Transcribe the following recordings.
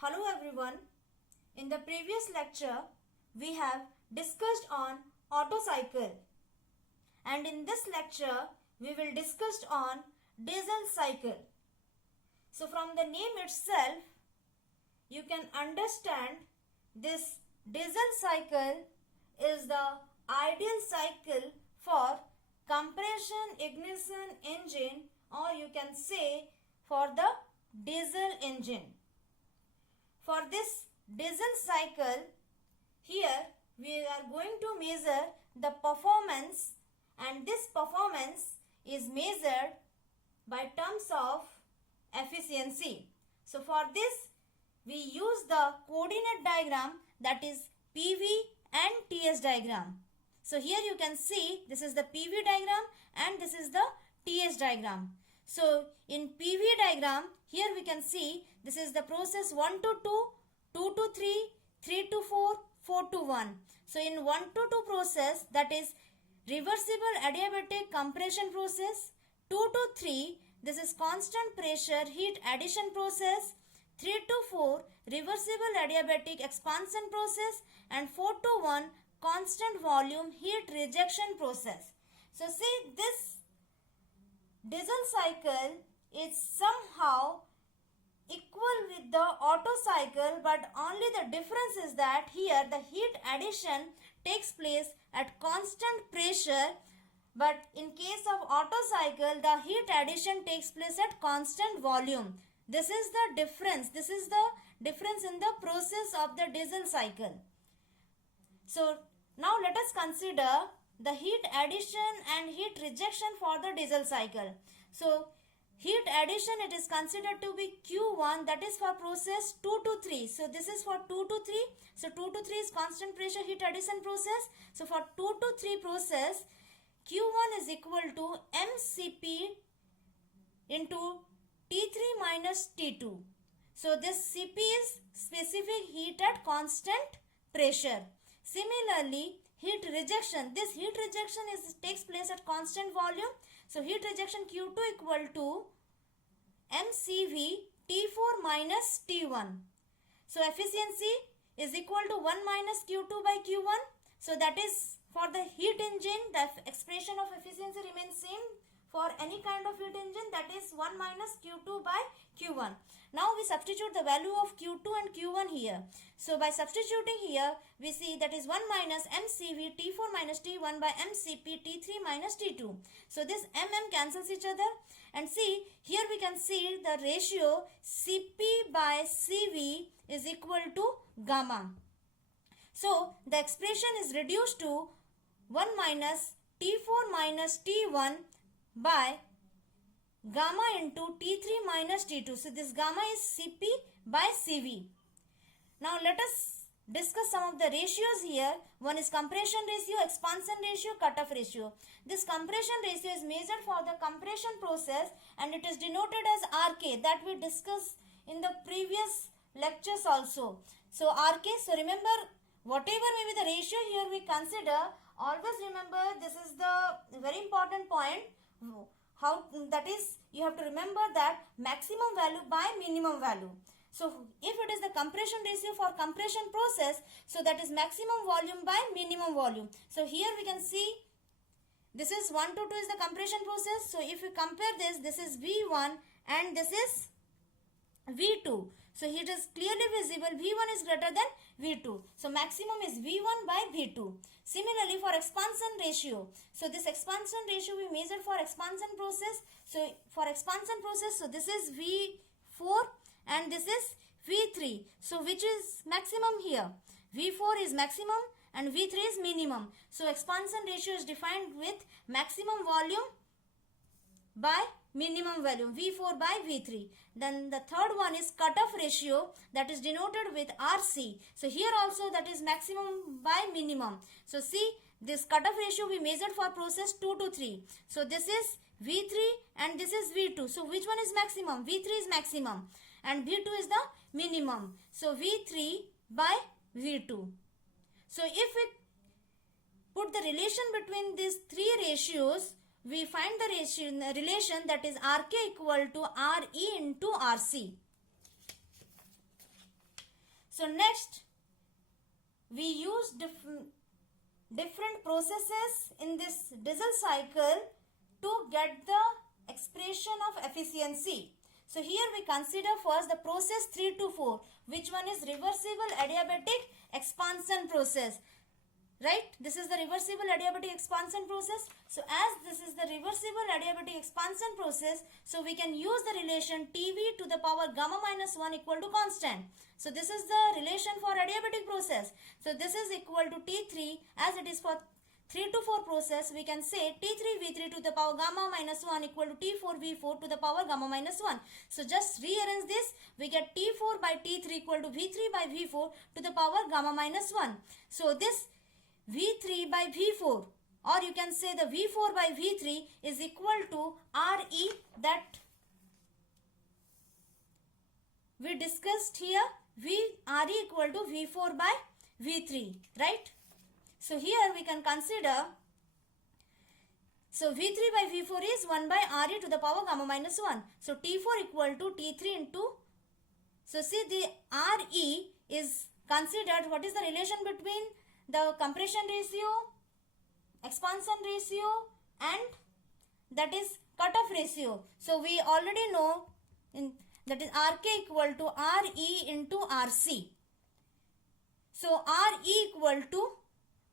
Hello everyone. In the previous lecture, we have discussed on Otto cycle, and in this lecture, we will discuss on diesel cycle. So from the name itself, you can understand this diesel cycle is the ideal cycle for compression ignition engine, or you can say for the diesel engine. For this diesel cycle, here we are going to measure the performance, and this performance is measured by terms of efficiency. So for this, we use the coordinate diagram, that is PV and TS diagram. So here you can see this is the PV diagram and this is the TS diagram. So in PV diagram, here we can see this is the process 1 to 2, 2 to 3, 3 to 4, 4 to 1. So in 1 to 2 process, that is reversible adiabatic compression process. 2 to 3, this is constant pressure heat addition process. 3 to 4, reversible adiabatic expansion process. And 4 to 1, constant volume heat rejection process. So see, this diesel cycle is somehow equal with the Otto cycle, but only the difference is that here the heat addition takes place at constant pressure, but in case of Otto cycle the heat addition takes place at constant volume. This is the difference. This is the difference in the process of the diesel cycle. So now let us consider the heat addition and heat rejection for the diesel cycle. So heat addition, it is considered to be Q1, that is for process 2 to 3. So this is for 2 to 3. So 2 to 3 is constant pressure heat addition process. So for 2 to 3 process, Q1 is equal to mCp into T3 minus T2. So this Cp is specific heat at constant pressure. Similarly, heat rejection, this heat rejection takes place at constant volume. So heat rejection Q2 equal to mCv T4 minus T1. So efficiency is equal to 1 minus Q2 by Q1. So that is for the heat engine, the expression of efficiency remains same for any kind of heat engine, that is 1 minus Q2 by Q1. Now we substitute the value of Q2 and Q1 here. So by substituting here, we see that is 1 minus mCv T4 minus T1 by mCp T3 minus T2. So this cancels each other, and see here we can see the ratio Cp by Cv is equal to gamma. So the expression is reduced to 1 minus T4 minus T1 by gamma into T3 minus T2. So this gamma is Cp by Cv. Now let us discuss some of the ratios here. One is compression ratio, expansion ratio, cutoff ratio. This compression ratio is measured for the compression process and it is denoted as Rk, that we discussed in the previous lectures also. So Rk, so remember whatever may be the ratio here we consider, always remember this is the very important point. How that is, you have to remember that maximum value by minimum value. So if it is the compression ratio for compression process, so that is maximum volume by minimum volume. So here we can see this is 1 to 2 is the compression process. So if we compare this, this is V1 and this is V2. So here it is clearly visible V1 is greater than V2. So maximum is V1 by V2. Similarly for expansion ratio. So this expansion ratio we measure for expansion process. So for expansion process, so this is V4 and this is V3. So which is maximum here? V4 is maximum and V3 is minimum. So expansion ratio is defined with maximum volume by minimum volume, V4 by V3. Then the third one is cutoff ratio, that is denoted with RC. So here also that is maximum by minimum. So see, this cutoff ratio we measured for process 2 to 3. So this is V3 and this is V2. So which one is maximum? V3 is maximum and V2 is the minimum. So V3 by V2. So if we put the relation between these three ratios, we find the relation that is Rk equal to Re into Rc. So next, we use different processes in this diesel cycle to get the expression of efficiency. So here we consider first the process 3 to 4, which one is reversible adiabatic expansion process. Right? This is the reversible adiabatic expansion process. So as this is the reversible adiabatic expansion process, so we can use the relation TV to the power gamma minus 1 equal to constant. So this is the relation for adiabatic process. So this is equal to T3, as it is for 3 to 4 process, we can say T3V3 to the power gamma minus 1 equal to T4V4 to the power gamma minus 1. So just rearrange this, we get T4 by T3 equal to V3 by V4 to the power gamma minus 1. So this V3 by V4, or you can say the V4 by V3 is equal to RE, that we discussed here, RE equal to V4 by V3, right? So here we can consider, so V3 by V4 is 1 by RE to the power gamma minus 1. So T4 equal to T3 into, so see the RE is considered, what is the relation between the compression ratio, expansion ratio, and that is cutoff ratio. So we already know that is RK equal to RE into RC. So RE equal to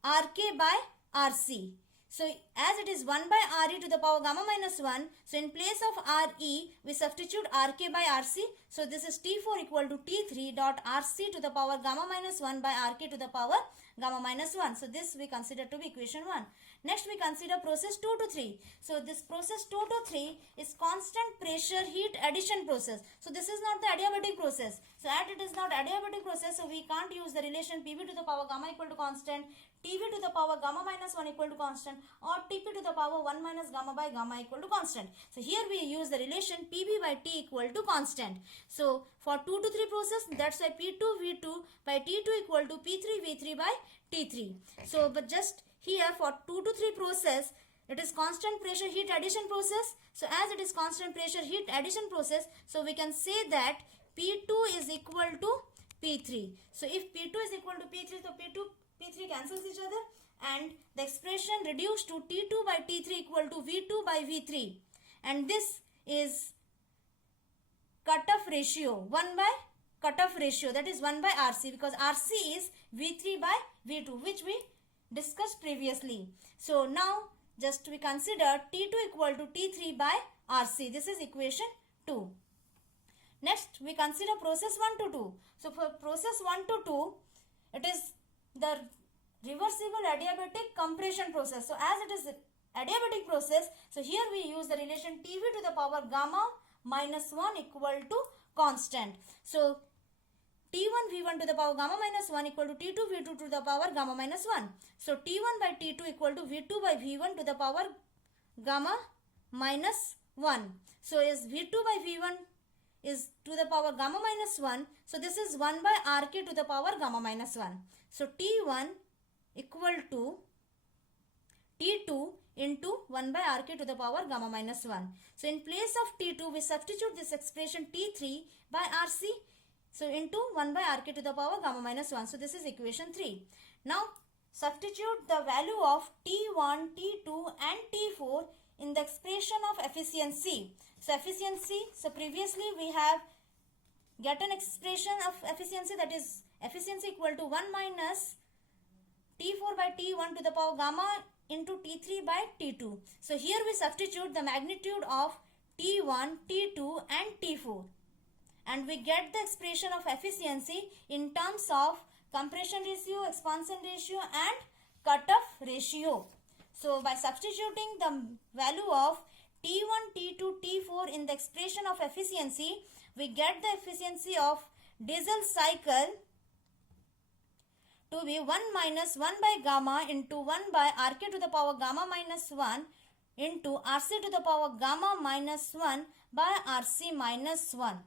RK by RC. So as it is 1 by RE to the power gamma minus 1, so in place of RE, we substitute RK by RC. So this is T4 equal to T3 dot RC to the power gamma minus 1 by RK to the power gamma minus 1. So this we consider to be equation 1. Next we consider process 2 to 3. So this process 2 to 3 is constant pressure heat addition process. So this is not the adiabatic process. So as it is not adiabatic process, so we can't use the relation PV to the power gamma equal to constant, TV to the power gamma minus 1 equal to constant, or TP to the power 1 minus gamma by gamma equal to constant. So here we use the relation PV by T equal to constant. So for 2 to 3 process, that's why P2V2 by T2 equal to P3V3 by T3. So but just here for 2 to 3 process, it is constant pressure heat addition process. So as it is constant pressure heat addition process, so we can say that P2 is equal to P3. So if P2 is equal to P3, so P3 cancels each other, and the expression reduced to T2 by T3 equal to V2 by V3, and this is cutoff ratio, 1 by cutoff ratio, that is 1 by RC, because RC is V3 by V2, which we discussed previously. So now just we consider T2 equal to T3 by RC. This is equation 2. Next we consider process 1 to 2. So for process 1 to 2, it is the reversible adiabatic compression process. So as it is adiabatic process, so here we use the relation TV to the power gamma minus 1 equal to constant. So T1 V1 to the power gamma minus 1 equal to T2 V2 to the power gamma minus 1. So T1 by T2 equal to V2 by V1 to the power gamma minus 1. So is V2 by V1 is to the power gamma minus 1. So this is 1 by RK to the power gamma minus 1. So T1 equal to T2 into 1 by RK to the power gamma minus 1. So in place of T2, we substitute this expression T3 by RC. So into 1 by RK to the power gamma minus 1. So this is equation 3. Now substitute the value of T1, T2 and T4 in the expression of efficiency. So efficiency, so previously we have get an expression of efficiency, that is efficiency equal to 1 minus T4 by T1 to the power gamma into T3 by T2. So here we substitute the magnitude of T1, T2 and T4. And we get the expression of efficiency in terms of compression ratio, expansion ratio and cutoff ratio. So by substituting the value of T1, T2, T4 in the expression of efficiency, we get the efficiency of diesel cycle to be 1 minus 1 by gamma into 1 by RK to the power gamma minus 1 into RC to the power gamma minus 1 by RC minus 1.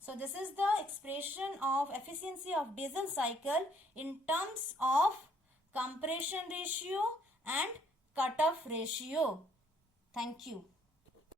So this is the expression of efficiency of diesel cycle in terms of compression ratio and cutoff ratio. Thank you.